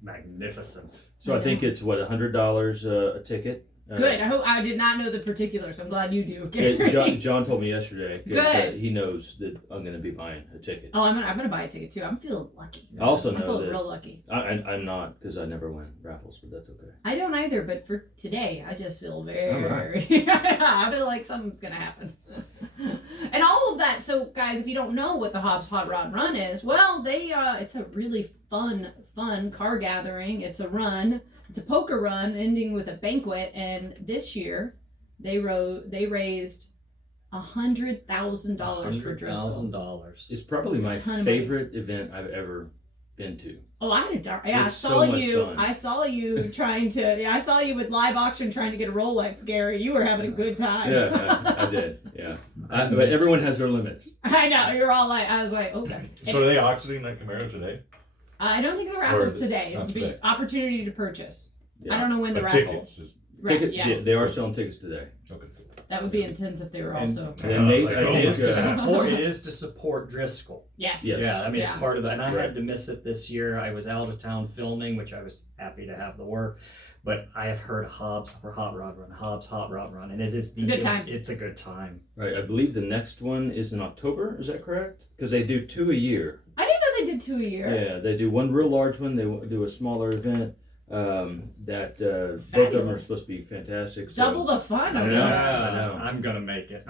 magnificent. So I think it's $100 a ticket. Good. I did not know the particulars. I'm glad you do. Gary. John told me yesterday. Good. He knows that I'm going to be buying a ticket. Oh, I'm gonna buy a ticket too. I'm feeling lucky. I also I'm know feeling that real lucky. I'm not, because I never win raffles, but that's okay. I don't either, but for today, I just feel very. All right. I feel like something's gonna happen. And all of that. So, guys, if you don't know what the Hobbs Hot Rod Run is, well, it's a really fun car gathering. It's a run. It's a poker run ending with a banquet, and this year they raised $100,000 for Driscoll. $100,000. It's probably my favorite event I've ever been to. Oh, I had a dark. Yeah, I saw you. I saw you trying to. Yeah, I saw you with live auction trying to get a Rolex, Gary. You were having a good time. Yeah, I did. Yeah, but everyone has their limits. I know. You're all like, I was like, okay. So are they auctioning that Camaro today? I don't think the raffle's today. Not It'll be today. opportunity to purchase. Yeah. I don't know when the Like raffle. tickets, just Right, yes. Yeah, they are selling tickets today. okay. That would be intense if they were also. And Nate, I It is think, to support Driscoll. Yes. Yes. Yeah, I mean, Yeah. it's part of that. And I Right. had to miss it this year. I was out of town filming, which I was happy to have the work. But I have heard Hobbs Hot Rod Run, and it is a good time. It's a good time. right, I believe the next one is in October. Is that correct? Because they do 2 a year. I didn't know they did 2 a year. Yeah, they do one real large one. They do a smaller event. Both of them are supposed to be fantastic. So, Double the fun. I over know. there. I know. I'm gonna make it.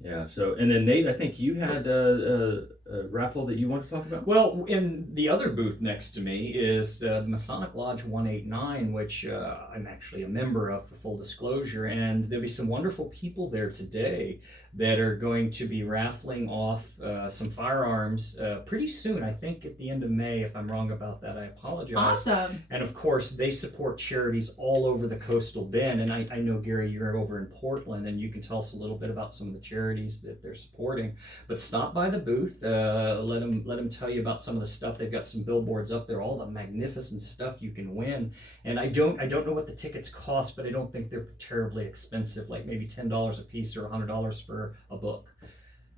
Yeah. So, and then Nate, I think you had a raffle that you want to talk about. Well, in the other booth next to me is the Masonic Lodge 189, which I'm actually a member of, for full disclosure, and there'll be some wonderful people there today that are going to be raffling off some firearms pretty soon. I think at the end of May. If I'm wrong about that, I apologize. Awesome. And of course, they support charities all over the coastal bend. And I know, Gary, you're over in Portland, and you can tell us a little bit about some of the charities that they're supporting. But stop by the booth. Let them tell you about some of the stuff. They've got some billboards up there, all the magnificent stuff you can win. And I don't know what the tickets cost, but I don't think they're terribly expensive, like maybe $10 a piece or $100 for a book.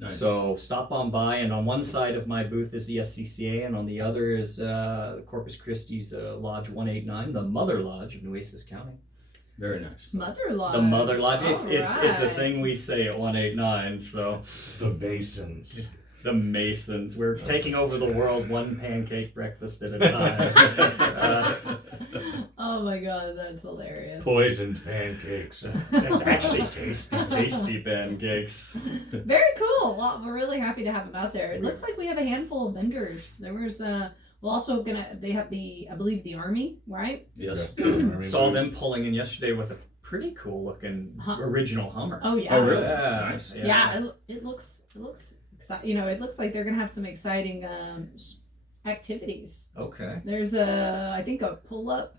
Nice. So stop on by, and on one side of my booth is the SCCA, and on the other is Corpus Christi's Lodge 189, the Mother Lodge of Nueces County. Very nice. Mother Lodge. The Mother Lodge. It's a Alright. thing we say at 189. So The Basins. the Masons, we're taking over the world one pancake breakfast at a time. Oh my god, that's hilarious. Poisoned pancakes. It's actually tasty pancakes. Very cool. Well, we're really happy to have them out there. It looks like we have a handful of vendors. There was we're also they have I believe the Army, right? Yes. Saw them pulling in yesterday with a pretty cool looking original Hummer. Oh yeah. Oh, really? Yeah, Nice. Yeah, it looks exciting. It looks like they're gonna have some exciting activities. Okay. There's I think a pull-up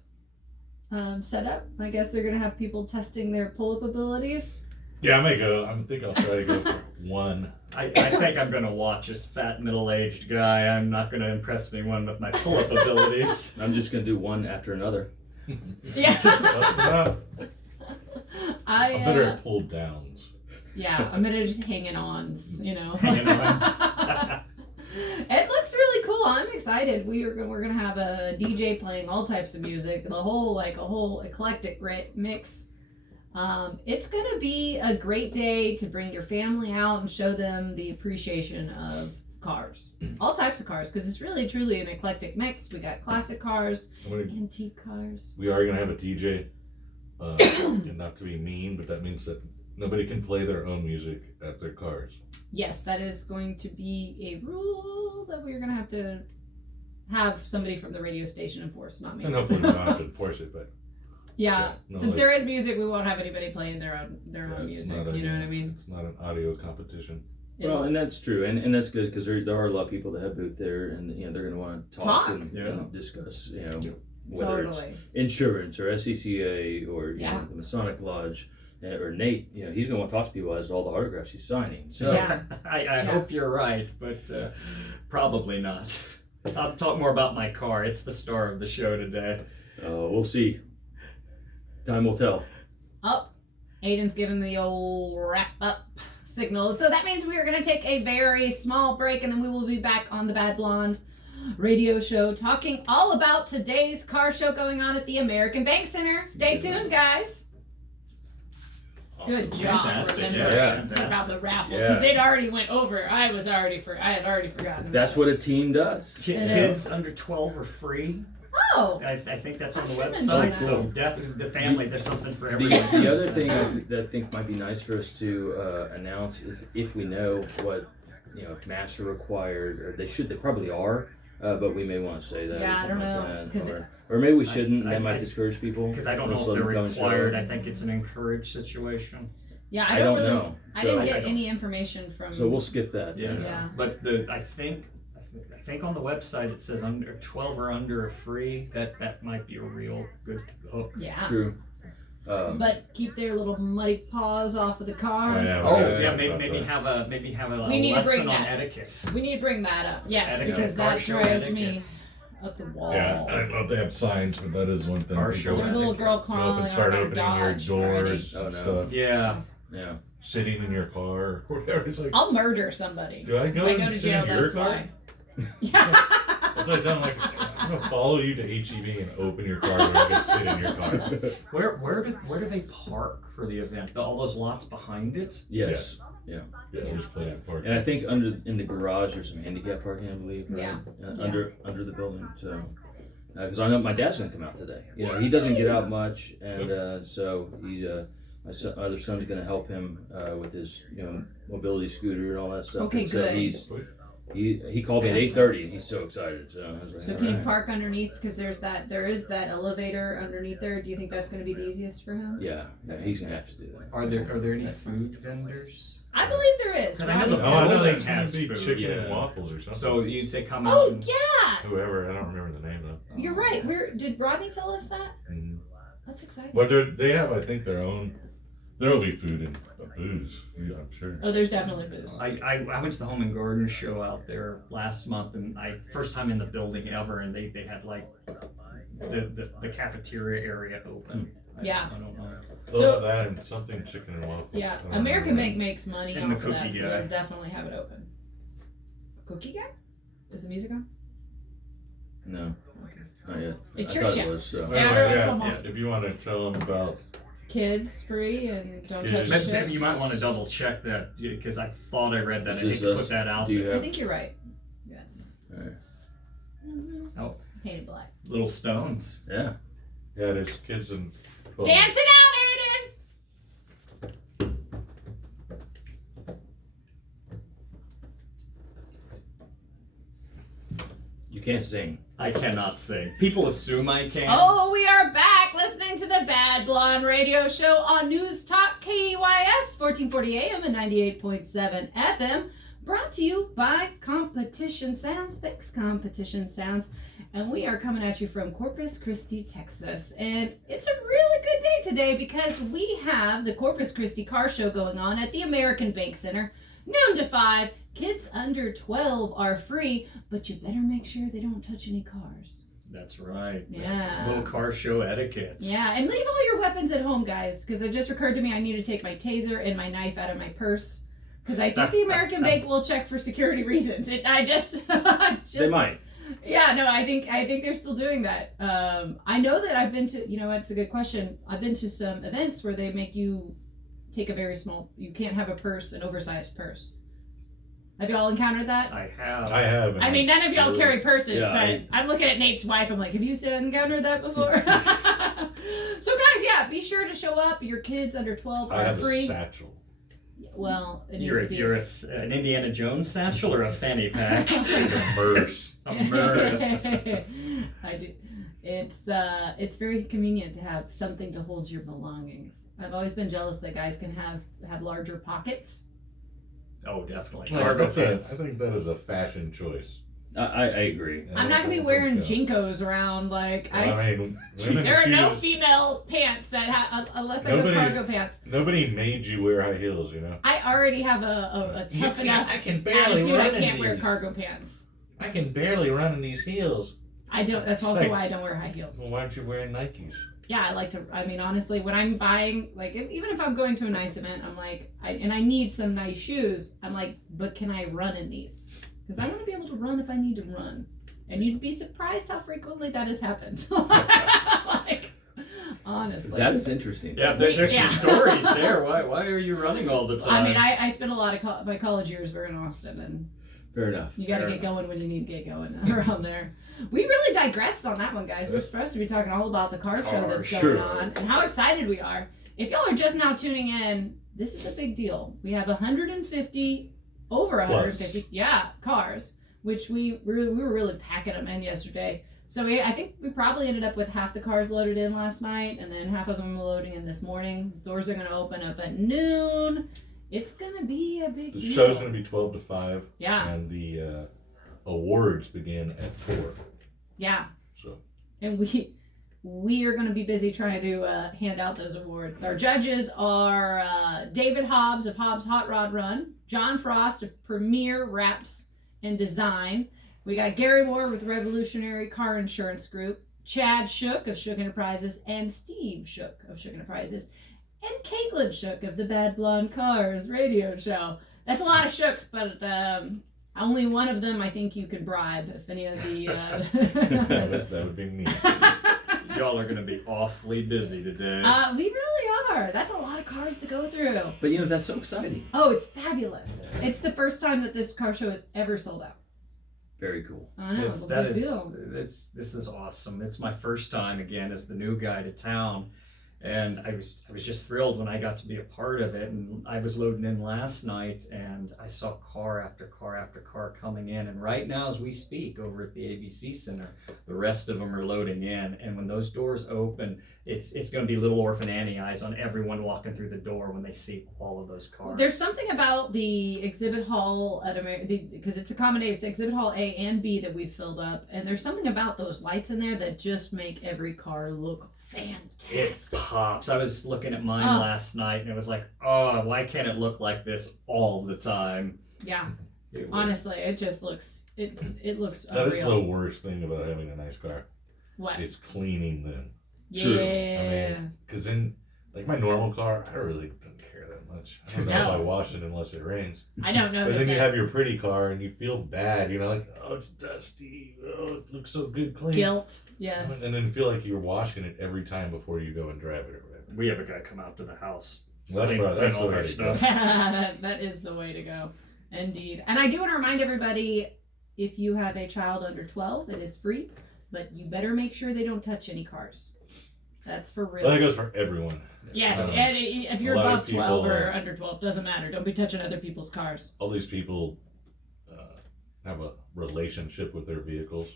setup. I guess they're gonna have people testing their pull-up abilities. Yeah, I may go. I think I'll try to go for one. I think I'm gonna watch this fat middle-aged guy. I'm not gonna impress anyone with my pull-up abilities. I'm just gonna do one after another. Yeah. Bust it up. I'm better I at pull downs. yeah, I'm gonna just hanging on. Hanging on. It looks really cool. I'm excited. We're gonna have a DJ playing all types of music, a whole eclectic mix. It's gonna be a great day to bring your family out and show them the appreciation of cars, all types of cars, because it's really truly an eclectic mix. We got classic cars, antique cars. We are gonna have a DJ. And not to be mean, but that means that nobody can play their own music at their cars. Yes, that is going to be a rule that we're gonna have somebody from the radio station enforce, not me. And hopefully we don't have to enforce it, but Yeah, no, since like- there is music, we won't have anybody playing their own it's music. not You know what I mean? It's not an audio competition. Well, and that's true, and that's good because there are a lot of people that have booth there, and they're going to want to talk. And discuss, whether it's Totally. insurance or SCCA or Yeah. the Masonic Lodge or Nate. He's going to want to talk to people as to all the autographs he's signing. So Yeah. I hope you're right, but probably not. I'll talk more about my car. It's the star of the show today. we'll see. Time will tell. Oh, Aiden's giving the old wrap up signal. So that means we are going to take a very small break, and then we will be back on the Bad Blonde radio show talking all about today's car show going on at the American Bank Center. Stay tuned, guys. Good job Fantastic. remembering Yeah. about the raffle, Yeah. because it already went over. I had already forgotten. That's what a team does. Kids under 12 are free. Oh, I think that's on the I should website. mention So that. definitely the family, there's something for The everyone. other thing that I think might be nice for us to announce is if we know what masks are required, or they probably are, but we may want to say that. Yeah, or I don't something know, like 'cause that. Or maybe we shouldn't. I- that might I- discourage people. Because I don't Just know let if them they're come and show required. up. I think it's an encouraged situation. yeah, I don't really, know. I didn't So- get I don't- any information from. So we'll skip that. Yeah. Yeah. But I think on the website it says under 12 or under are free. That might be a real good hook. Yeah. True. But keep their little muddy paws off of the cars. Yeah. Oh Yeah, yeah, about maybe that. have a We need to bring lesson on that. etiquette. We need to bring that up. Yes, Etiquette, because car that show drives etiquette. me up the wall. Yeah, I don't know if they have signs, but that is one thing. Car People show There was a little girl go up crawling and start on our opening your Dodge doors already. and Oh, no. stuff. Yeah. Yeah. Sitting in your car or whatever. It's like, I'll murder somebody. do I go If I and to sit jail, in your that's car? why. Yeah. That's what I tell them, like, I'm gonna follow you to HEB and open your car and you can sit in your car. Where do they park for the event? All those lots behind it? Yes. Yeah, there's plenty of parking. And I think in the garage there's some handicap parking, I believe. Right? Yeah. Under the building. So. Because I know my dad's gonna come out today. He doesn't get out much, and so my other son's gonna help him with his mobility scooter and all that stuff. Okay, and so good. he called me at 8:30 and he's so excited. So I was like, So all can you right. park underneath? Because there is that elevator underneath there. Do you think that's going to be the easiest for him? Yeah, he's gonna have to do that. Are there any That's fine. food vendors? I believe there is. 'Cause I know Robbie the Oh, I know building there's has gonna be food, chicken yeah. and waffles or something. So you say come out. Oh and- yeah, Whoever, I don't remember the name though. you're right. Did Rodney tell us that? Mhm. That's exciting. Well, they have, I think, their own. There will be food and booze. I'm sure. Oh, there's definitely booze. I went to the Home and Garden show out there last month, and first time in the building ever, and they had like the cafeteria area open. Yeah. I don't know. They'll So- have that and something chicken and waffles. Yeah, I don't American remember. Bank makes money And the off of that, cookie so guy. they'll definitely have it open. Cookie guy? Is the music on? No, not yet. It's I your thought show. it was. So. Yeah, everyone's home on. If you want to tell them about, Kids free and don't touch Kids. Maybe shit. you might want to double check that because I thought I read that. Is I hate this to us? put that out Do you there. I have? think you're right. Yes. Alright. Oh. Painted black. Little stones. Yeah. Yeah, there's kids and. Dancing out, Aiden! You can't sing. I cannot sing. People assume I can. Oh, we are back listening to the Bad Blonde Radio Show on News Talk KEYS 1440 AM and 98.7 FM. Brought to you by Competition Sounds. Thanks, Competition Sounds. And we are coming at you from Corpus Christi, Texas. And it's a really good day today because we have the Corpus Christi Car Show going on at the American Bank Center, noon to 5. Kids under 12 are free, but you better make sure they don't touch any cars. That's right. Yeah. That's little car show etiquette. Yeah, and leave all your weapons at home, guys, because it just occurred to me I need to take my taser and my knife out of my purse. Because I think the American Bank will check for security reasons. I just They might. Yeah, no, I think they're still doing that. I know that I've been to, that's a good question. I've been to some events where they make you take a very small, you can't have a purse, an oversized purse. Have y'all encountered that? I have. I have. I mean, none of y'all carry purses, Yeah, but I'm looking at Nate's wife. I'm like, have you encountered that before? So, guys, yeah, be sure to show up. Your kids under 12 I are have free. a satchel. Well, it You're needs to be an Indiana Jones satchel or a fanny pack? It's a purse. A purse. I do. It's very convenient to have something to hold your belongings. I've always been jealous that guys can have larger pockets. Oh, definitely. No, Cargo I pants. think that is a fashion choice. I agree. I'm not gonna be wearing Jinkos around like I mean, There are no shoes, female pants that have unless I go Nobody- cargo pants. Nobody made you wear high heels, you know. I already have a tough enough I can barely attitude. run I can't in wear these. cargo pants. I can barely run in these heels. I don't. That's It's also like- why I don't wear high heels. Well, why aren't you wearing Nikes? Yeah, I like to. I mean, honestly, when I'm buying, like, even if I'm going to a nice event, I'm like, and I need some nice shoes. I'm like, but can I run in these? Because I want to be able to run if I need to run. And you'd be surprised how frequently that has happened. Like, honestly. That is interesting. Yeah, there's Yeah. some stories there. Why are you running all the time? I mean, I spent a lot of my college years were in Austin, and Fair enough. you got to get going when you need to get going around there. We really digressed on that one, guys. We're supposed to be talking all about the car show that's going Sure. on and how excited we are. If y'all are just now tuning in, this is a big deal. We have 150, over 150, cars, which we were really packing them in yesterday. So I think we probably ended up with half the cars loaded in last night, and then half of them were loading in this morning. Doors are going to open up at noon. It's going to be a big The deal. show's going to be 12 to 5. Yeah. And the awards begin at 4. Yeah. So. And we are going to be busy trying to hand out those awards. Our judges are David Hobbs of Hobbs Hot Rod Run, John Frost of Premier Wraps and Design. We got Gary Moore with Revolutionary Car Insurance Group, Chad Shook of Shook Enterprises, and Steve Shook of Shook Enterprises, and Caitlin Shook of the Bad Blonde Cars radio show. That's a lot of Shooks, but only one of them I think you could bribe, if any of the... that would be me. Y'all are going to be awfully busy today. We really are. That's a lot of cars to go through. But that's so exciting. Oh, it's fabulous. It's the first time that this car show has ever sold out. Very cool. I know, it's a big deal. This is awesome. It's my first time again as the new guy to town, and I was just thrilled when I got to be a part of it. And I was loading in last night, and I saw car after car after car coming in. And right now, as we speak, over at the ABC Center, the rest of them are loading in. And when those doors open, it's going to be little Orphan Annie eyes on everyone walking through the door when they see all of those cars. There's something about the exhibit hall at because it's accommodated. It's exhibit hall A and B that we've filled up, and there's something about those lights in there that just make every car look It fantastic. pops. I was looking at mine last night, and it was like, oh, why can't it look like this all the time? Yeah, It would- honestly, it just looks it looks That is the unreal. worst thing about having a nice car. What? It's cleaning them. True. Yeah. Because in like my normal car, I really don't care that much. I don't know No. if I wash it unless it rains. I don't know. But then you have your pretty car and you feel bad. You know, like, oh, it's dusty. Oh, it looks so good clean. guilt. Yes. And then feel like you're washing it every time before you go and drive it or whatever. We have a guy come out to the house. Well, Clean- that's clean the all way their to go. stuff. That is the way to go. Indeed. And I do want to remind everybody, if you have a child under 12, it is free, but you better make sure they don't touch any cars. That's for real. Well, that goes for everyone. Yes, Um, and if you're a lot of above 12 people, or under 12, doesn't matter. Don't be touching other people's cars. All these people have a relationship with their vehicles,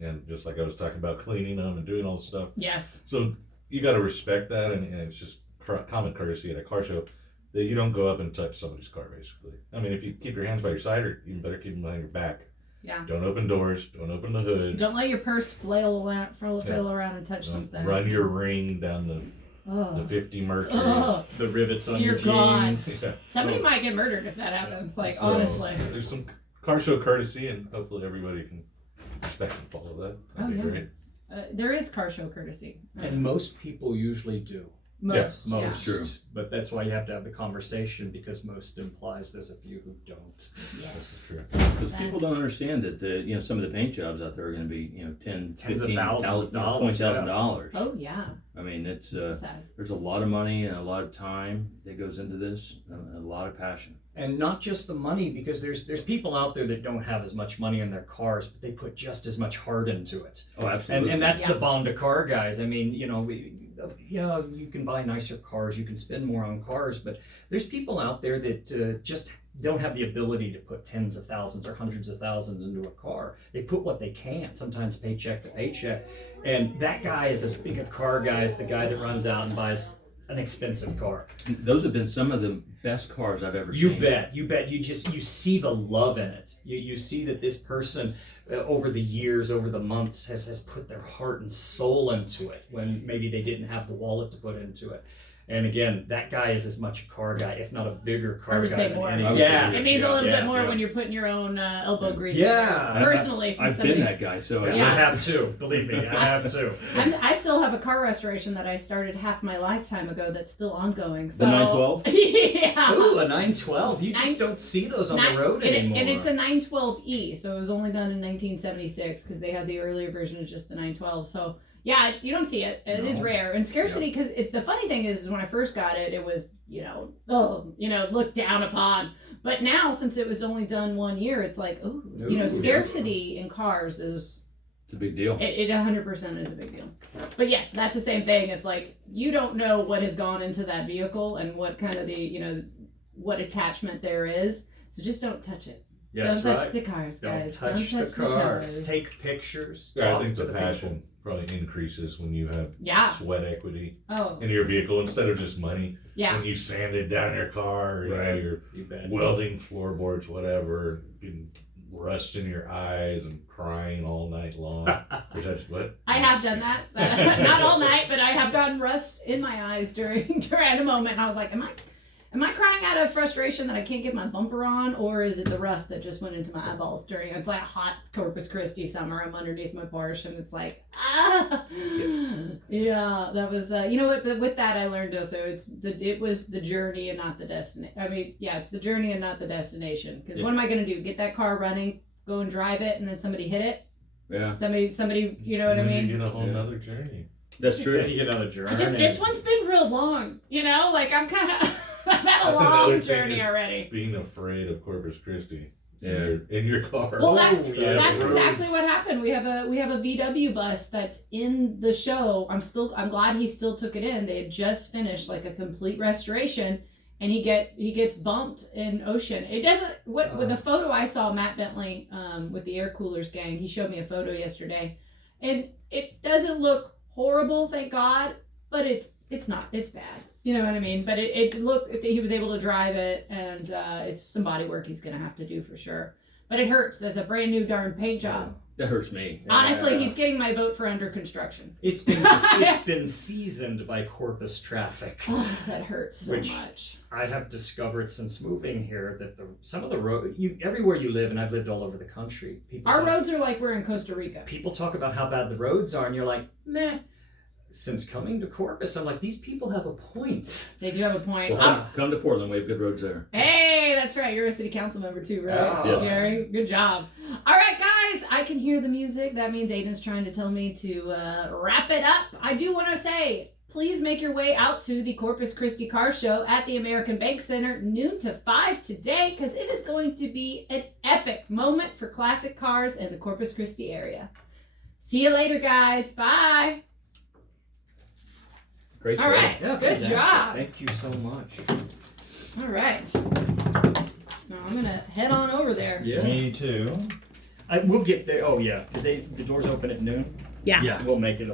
and just like I was talking about cleaning them and doing all this stuff. Yes. So you got to respect that, and it's just common courtesy at a car show that you don't go up and touch somebody's car, basically. I mean, if you keep your hands by your side, or even better, keep them behind your back. Yeah. Don't open doors. Don't open the hood. Don't let your purse flail around and touch Don't something. run your ring down the Oh. 50 Mercury. Oh. The rivets on Dear your God. jeans. Yeah. Somebody might get murdered if that happens. Like, So, honestly. There's some car show courtesy, and hopefully everybody can respect and follow that. That'd be Oh, yeah. great. There is car show courtesy. And most people usually do. Most, yeah. Most. True. But that's why you have to have the conversation, because most implies there's a few who don't. Yeah. This is true. Because people don't understand that some of the paint jobs out there are going to be Tens of $15,000, thousands of dollars, $20,000. Oh, yeah. I mean, it's Sad. there's a lot of money and a lot of time that goes into this, and a lot of passion. And not just the money, because there's people out there that don't have as much money in their cars, but they put just as much heart into it. Oh, absolutely. And that's Yeah. the Bonde car guys. I mean, you can buy nicer cars, you can spend more on cars, but there's people out there that just don't have the ability to put tens of thousands or hundreds of thousands into a car. They put what they can, sometimes paycheck to paycheck. And that guy is as big a car guy as the guy that runs out and buys an expensive car. Those have been some of the best cars I've ever You seen. bet. You see the love in it. You see that this person over the years, over the months, has put their heart and soul into it when maybe they didn't have the wallet to put into it. And again, that guy is as much a car guy, if not a bigger car I would guy. say than more. any- I would say Yeah. It means a little bit more yeah. when you're putting your own elbow grease in Yeah. there. Personally, from I've somebody. been that guy, so Yeah, I have too. Believe me, I have too. I still have a car restoration that I started half my lifetime ago that's still ongoing. So. The 912? Yeah. Ooh, a 912. You just Nine- don't see those on Nine- the road and anymore. and it's a 912E, so it was only done in 1976 because they had the earlier version of just the 912. So yeah, you don't see it. It is No. rare. And scarcity, because the funny thing is when I first got it, it was looked down upon. But now, since it was only done 1 year, it's like, Ooh, scarcity in cars is It's a big deal. it 100% is a big deal. But yes, that's the same thing. It's like you don't know what has gone into that vehicle and what kind of what attachment there is. So just don't touch it. Yeah, don't that's touch right. the cars, guys. Don't touch the cars. Take pictures. Yeah, I talk think to the people. passion probably increases when you have Yeah. sweat equity Oh, in your vehicle instead of just money. yeah. When you sanded down your car, Right. you're You bet. welding floorboards, whatever, getting rust in your eyes and crying all night long. Which what? I have done that. Not all night, but I have gotten rust in my eyes during a moment. And I was like, am I crying out of frustration that I can't get my bumper on, or is it the rust that just went into my eyeballs during it's like a hot Corpus Christi summer. I'm underneath my Porsche and it's like yeah, that was but with that I learned also it was the journey and not the destination. I mean, yeah, it's the journey and not the destination. Because what am I going to do? Get that car running, go and drive it, and then somebody hit it? Yeah, Somebody, you know what I And then mean? You get a whole Yeah. nother journey. that's Yeah, true. you get another journey. This one's been real long, like I'm kind of I've had a That's long another thing journey is already. Being afraid of Corpus Christi. Yeah. In your car. Well, yeah, that's the exactly roads. what happened. We have a VW bus that's in the show. I'm glad he still took it in. They had just finished like a complete restoration, and he gets bumped in ocean. It doesn't with the photo I saw Matt Bentley with the air coolers gang. He showed me a photo yesterday, and it doesn't look horrible, thank God, but it's not. It's bad. You know what I mean? But it looked, he was able to drive it, and it's some body work he's going to have to do for sure. But it hurts. There's a brand new darn paint job. That hurts me. Honestly, he's getting my vote for under construction. It's been seasoned by Corpus traffic. Oh, that hurts so Which- much. I have discovered since moving here that some of the road, everywhere you live, and I've lived all over the country. Our roads are like we're in Costa Rica. People talk about how bad the roads are, and you're like, meh. Since coming to Corpus, I'm like, these people have a point. They do have a point. Well, come to Portland. We have good roads there. Hey, that's right. You're a city council member too, right? Oh. Yes. Gary, good job. All right, guys, I can hear the music. That means Aiden's trying to tell me to wrap it up. I do want to say, please make your way out to the Corpus Christi Car Show at the American Bank Center, noon to 5 today, because it is going to be an epic moment for classic cars in the Corpus Christi area. See you later, guys. Bye. Great All job. right. Yeah, Good fantastic. job. Thank you so much. All right. Now I'm gonna head on over there. Yeah. Me too. We'll get there. Oh yeah, because the doors open at noon. Yeah. Yeah, we'll make it